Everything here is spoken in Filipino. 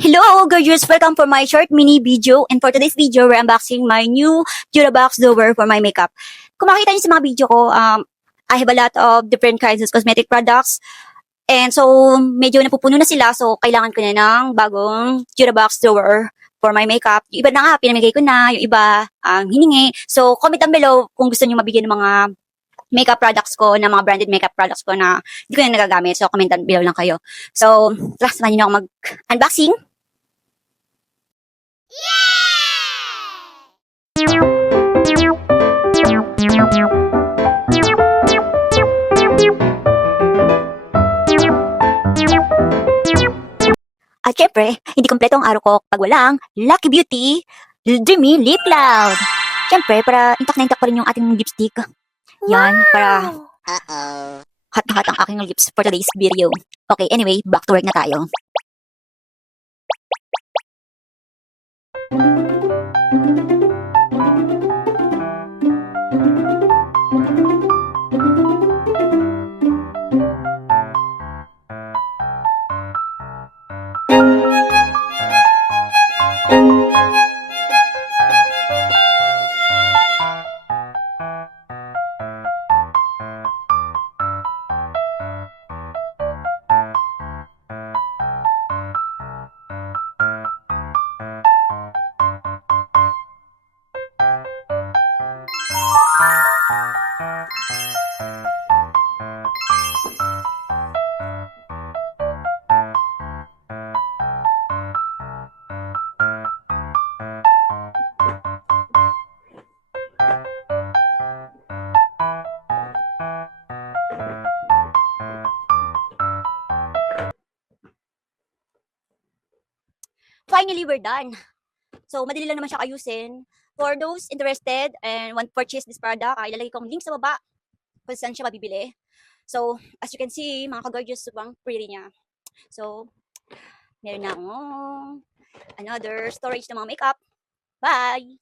Hello, gorgeous! Welcome for my short mini video. And for today's video, we're unboxing my new Durabox Dover for my makeup. Kung makikita niyo sa mga video ko, I have a lot of different kinds of cosmetic products. And so, medyo napupuno na sila. So, kailangan ko na ng bagong Durabox Dover for my makeup. Yung iba na nga, pinamigay ko na. Yung iba, hiningi. So, comment down below kung gusto niyo mabigyan ng mga makeup products ko, na mga branded makeup products ko na hindi ko na nagagamit. So, comment down below lang kayo. So, tara, samahan niyo ako mag-unboxing. At syempre, hindi kompleto ang araw ko pag walang Lucky Beauty Dreamy Lip Cloud. Syempre, para intact na intact pa rin yung ating lipstick. Yan, para hot na hot ang aking lips for today's video. Okay, anyway, back to work na tayo. Finally, we're done. So, madali lang naman siya ayusin. For those interested and want to purchase this product, ilalagay kong link sa baba kung saan siya mabibili. So, as you can see, mga ka-gorgeous, sobrang pretty niya. So, meron na akong another storage ng mga makeup. Bye!